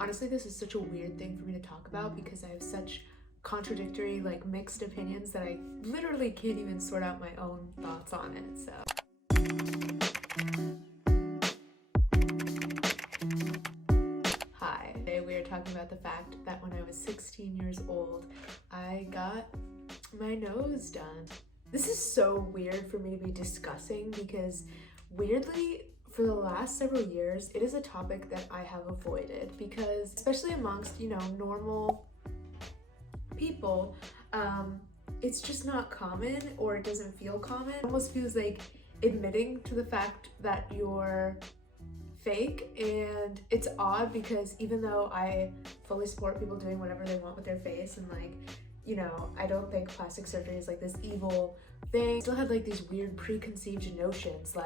Honestly, this is such a weird thing for me to talk about because I have such contradictory, like mixed opinions that I literally can't even sort out my own thoughts on it. So, hi. Today we are talking about the fact that when I was 16 years old, I got my nose done. This is so weird for me to be discussing because weirdly, for the last several years, it is a topic that I have avoided because, especially amongst, normal people, it's just not common, or it doesn't feel common. It almost feels like admitting to the fact that you're fake, and it's odd because even though I fully support people doing whatever they want with their face and I don't think plastic surgery is like this evil thing, I still had like these weird preconceived notions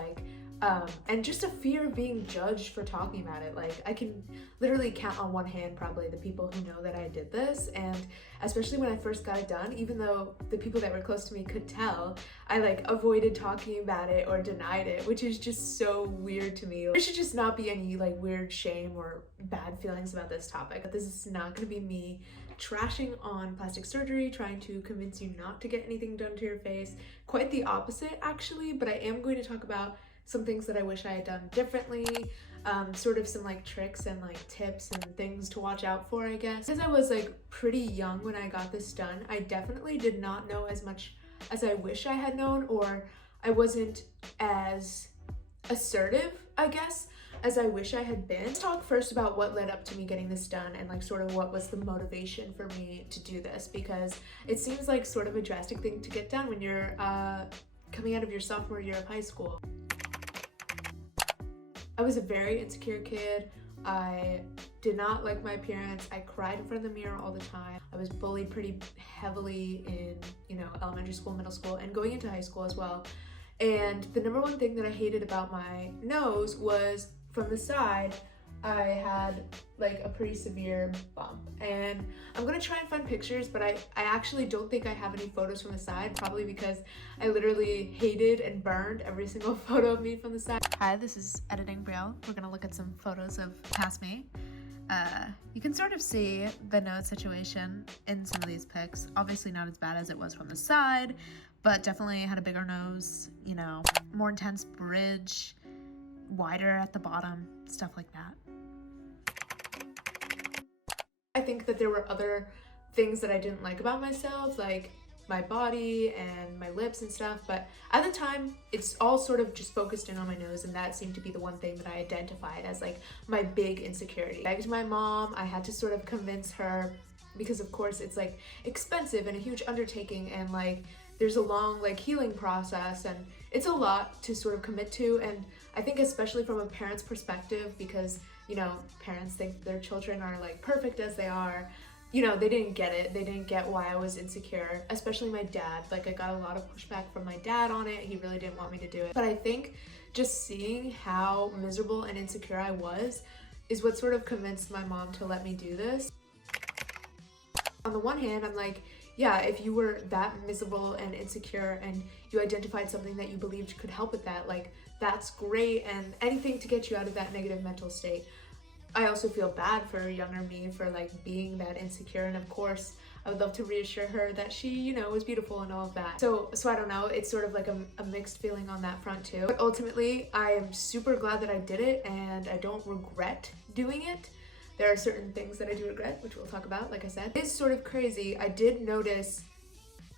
and just a fear of being judged for talking about it. Like, I can literally count on one hand probably the people who know that I did this, and especially when I first got it done, even though the people that were close to me could tell, I avoided talking about it or denied it, which is just so weird to me. There should just not be any weird shame or bad feelings about this topic. But this is not going to be me trashing on plastic surgery, trying to convince you not to get anything done to your face. Quite the opposite, actually, but I am going to talk about some things that I wish I had done differently, sort of some tricks and tips and things to watch out for, I guess. Because I was pretty young when I got this done, I definitely did not know as much as I wish I had known, or I wasn't as assertive, I guess, as I wish I had been. Let's talk first about what led up to me getting this done and sort of what was the motivation for me to do this, because it seems like sort of a drastic thing to get done when you're coming out of your sophomore year of high school. I was a very insecure kid. I did not like my appearance. I cried in front of the mirror all the time. I was bullied pretty heavily in, elementary school, middle school, and going into high school as well. And the number one thing that I hated about my nose was from the side, I had a pretty severe bump. And I'm gonna try and find pictures, but I actually don't think I have any photos from the side, probably because I literally hated and burned every single photo of me from the side. Hi, this is Editing Brielle. We're gonna look at some photos of past me. You can sort of see the nose situation in some of these pics. Obviously not as bad as it was from the side, but definitely had a bigger nose, more intense bridge, wider at the bottom, stuff like that. I think that there were other things that I didn't like about myself, like my body and my lips and stuff, but at the time it's all sort of just focused in on my nose, and that seemed to be the one thing that I identified as my big insecurity. I begged my mom, I had to sort of convince her, because of course it's expensive and a huge undertaking, and there's a long healing process, and it's a lot to sort of commit to. And I think especially from a parent's perspective, because parents think their children are perfect as they are, they didn't get it. They didn't get why I was insecure, especially my dad. I got a lot of pushback from my dad on it. He really didn't want me to do it. But I think just seeing how miserable and insecure I was is what sort of convinced my mom to let me do this. On the one hand, I'm yeah, if you were that miserable and insecure and you identified something that you believed could help with that, that's great, and anything to get you out of that negative mental state. I also feel bad for younger me for being that insecure, and of course I would love to reassure her that she was beautiful and all of that. So I don't know, it's sort of a mixed feeling on that front too. But ultimately I am super glad that I did it, and I don't regret doing it. There are certain things that I do regret, which we'll talk about, like I said. It's sort of crazy. I did notice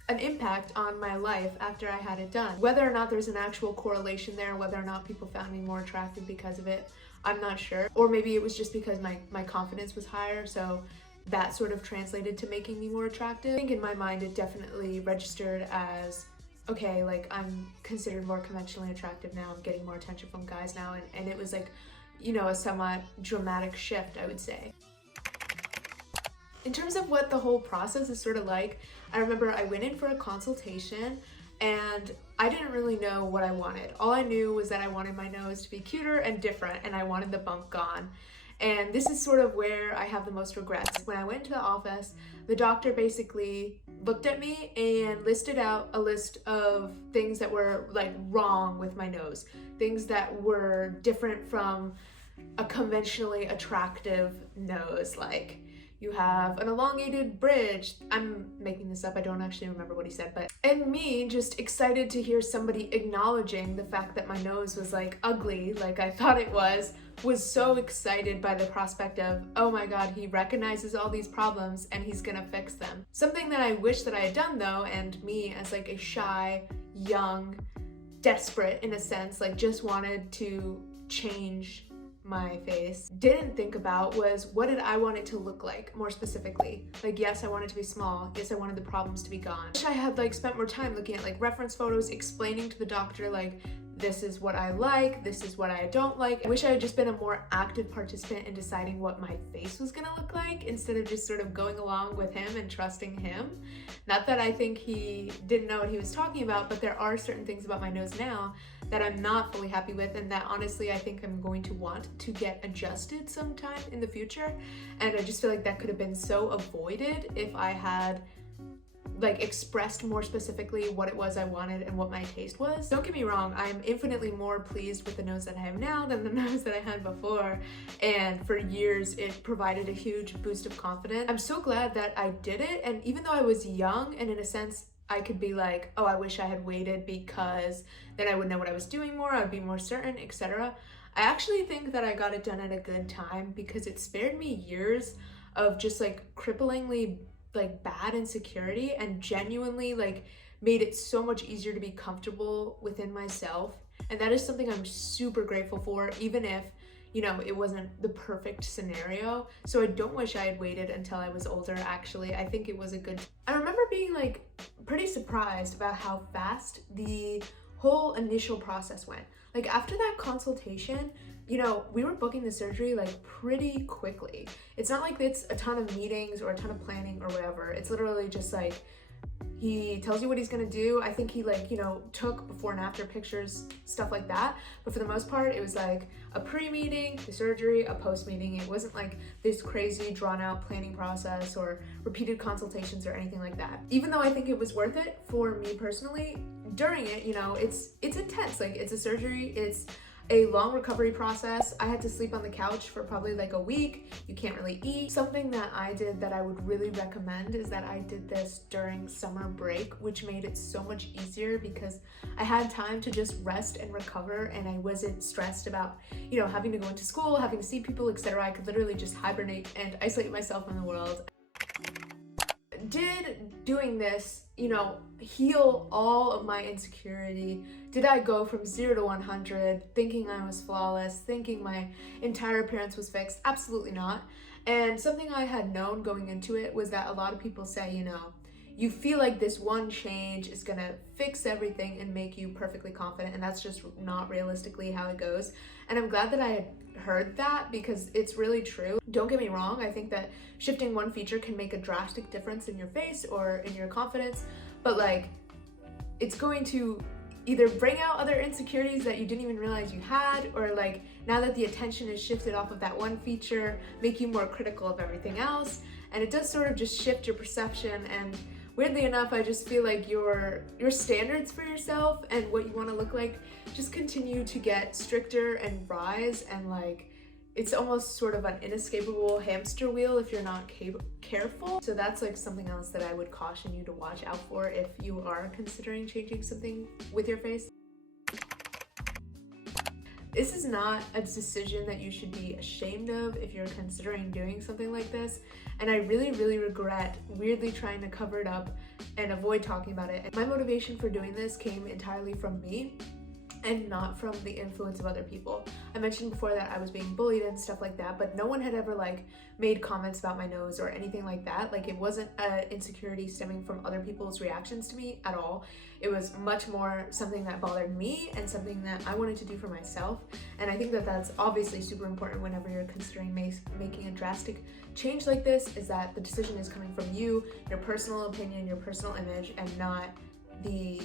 an impact on my life after I had it done. Whether or not there's an actual correlation there, whether or not people found me more attractive because of it, I'm not sure. Or maybe it was just because my confidence was higher, so that sort of translated to making me more attractive. I think in my mind it definitely registered as, okay, I'm considered more conventionally attractive now, I'm getting more attention from guys now, and it was a somewhat dramatic shift, I would say. In terms of what the whole process is sort of like, I remember I went in for a consultation and I didn't really know what I wanted. All I knew was that I wanted my nose to be cuter and different, and I wanted the bump gone. And this is sort of where I have the most regrets. When I went to the office, the doctor basically looked at me and listed out a list of things that were wrong with my nose, things that were different from a conventionally attractive nose. Like, you have an elongated bridge. I'm making this up, I don't actually remember what he said, but and me just excited to hear somebody acknowledging the fact that my nose was like ugly, like I thought it was so excited by the prospect of, oh my god, he recognizes all these problems and he's gonna fix them. Something that I wish that I had done though, and me as like a shy, young, desperate in a sense, like just wanted to change my face, didn't think about was, what did I want it to look like more specifically? Like, yes, I want it to be small. Yes, I wanted the problems to be gone. I wish I had like spent more time looking at like reference photos, explaining to the doctor like, this is what I like, this is what I don't like. I wish I had just been a more active participant in deciding what my face was gonna look like instead of just sort of going along with him and trusting him. Not that I think he didn't know what he was talking about, but there are certain things about my nose now that I'm not fully happy with, and that honestly I think I'm going to want to get adjusted sometime in the future. And I just feel like that could have been so avoided if I had like expressed more specifically what it was I wanted and what my taste was. Don't get me wrong, I am infinitely more pleased with the nose that I have now than the nose that I had before, and for years it provided a huge boost of confidence. I'm so glad that I did it, and even though I was young and in a sense I could be like, oh, I wish I had waited because then I would know what I was doing more, I'd be more certain, etc. I actually think that I got it done at a good time because it spared me years of just like cripplingly like bad insecurity, and genuinely like made it so much easier to be comfortable within myself. And that is something I'm super grateful for, even if, you know, it wasn't the perfect scenario. So I don't wish I had waited until I was older. Actually, I think it was a good, I remember being like pretty surprised about how fast the whole initial process went. Like after that consultation, you know, we were booking the surgery like pretty quickly. It's not like it's a ton of meetings or a ton of planning or whatever. It's literally just like, he tells you what he's gonna do. I think he like, you know, took before and after pictures, stuff like that. But for the most part, it was like a pre-meeting, the surgery, a post-meeting. It wasn't like this crazy drawn out planning process or repeated consultations or anything like that. Even though I think it was worth it for me personally, during it, you know, it's intense. Like it's a surgery, it's a long recovery process. I had to sleep on the couch for probably like a week. You can't really eat. Something that I did that I would really recommend is that I did this during summer break, which made it so much easier because I had time to just rest and recover, and I wasn't stressed about, you know, having to go into school, having to see people, etc. I could literally just hibernate and isolate myself from the world. Did doing this, you know, heal all of my insecurity? Did I go from 0 to 100 thinking I was flawless, thinking my entire appearance was fixed? Absolutely not. And something I had known going into it was that a lot of people say, you know, you feel like this one change is gonna fix everything and make you perfectly confident, and that's just not realistically how it goes. And I'm glad that I had heard that because it's really true. Don't get me wrong, I think that shifting one feature can make a drastic difference in your face or in your confidence, but like, it's going to either bring out other insecurities that you didn't even realize you had, or like, now that the attention is shifted off of that one feature, make you more critical of everything else. And it does sort of just shift your perception, and weirdly enough, I just feel like your standards for yourself and what you want to look like just continue to get stricter and rise, and like, it's almost sort of an inescapable hamster wheel if you're not careful. So that's like something else that I would caution you to watch out for if you are considering changing something with your face. This is not a decision that you should be ashamed of if you're considering doing something like this. And I really, really regret weirdly trying to cover it up and avoid talking about it. And my motivation for doing this came entirely from me and not from the influence of other people. I mentioned before that I was being bullied and stuff like that, but no one had ever like made comments about my nose or anything like that. Like, it wasn't an insecurity stemming from other people's reactions to me at all. It was much more something that bothered me and something that I wanted to do for myself. And I think that that's obviously super important whenever you're considering making a drastic change like this, is that the decision is coming from you, your personal opinion, your personal image, and not the,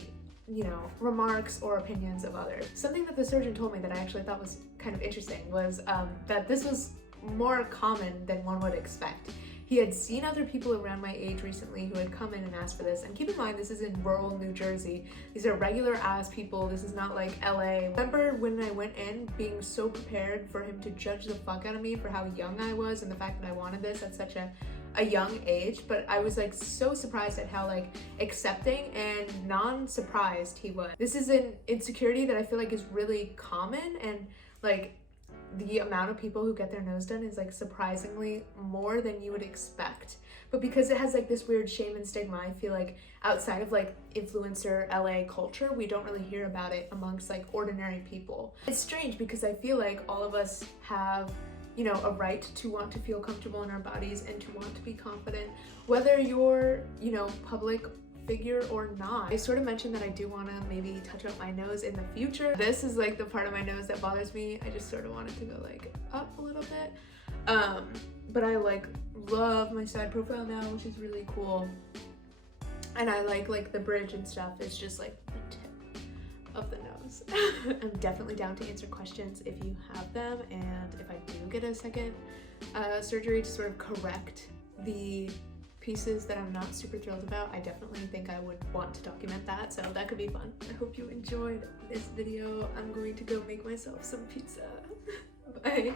you know, remarks or opinions of others. Something that the surgeon told me that I actually thought was kind of interesting was that this was more common than one would expect. he had seen other people around my age recently who had come in and asked for this. And keep in mind, this is in rural New Jersey. These are regular ass people. This is not like LA. I remember when I went in being so prepared for him to judge the fuck out of me for how young I was and the fact that I wanted this at such a young age, but I was like so surprised at how like accepting and non-surprised he was. This is an insecurity that I feel like is really common, and like the amount of people who get their nose done is like surprisingly more than you would expect. But because it has like this weird shame and stigma, I feel like outside of like influencer LA culture, we don't really hear about it amongst like ordinary people. It's strange because I feel like all of us have, you know, a right to want to feel comfortable in our bodies and to want to be confident, whether you're, you know, public figure or not. I sort of mentioned that I do want to maybe touch up my nose in the future. This is like the part of my nose that bothers me. I just sort of wanted to go like up a little bit. But I like love my side profile now, which is really cool. And I like the bridge and stuff. It's just like the tip of the nose. I'm definitely down to answer questions if you have them, and if I do get a second surgery to sort of correct the pieces that I'm not super thrilled about, I definitely think I would want to document that, so that could be fun. I hope you enjoyed this video. I'm going to go make myself some pizza. Bye.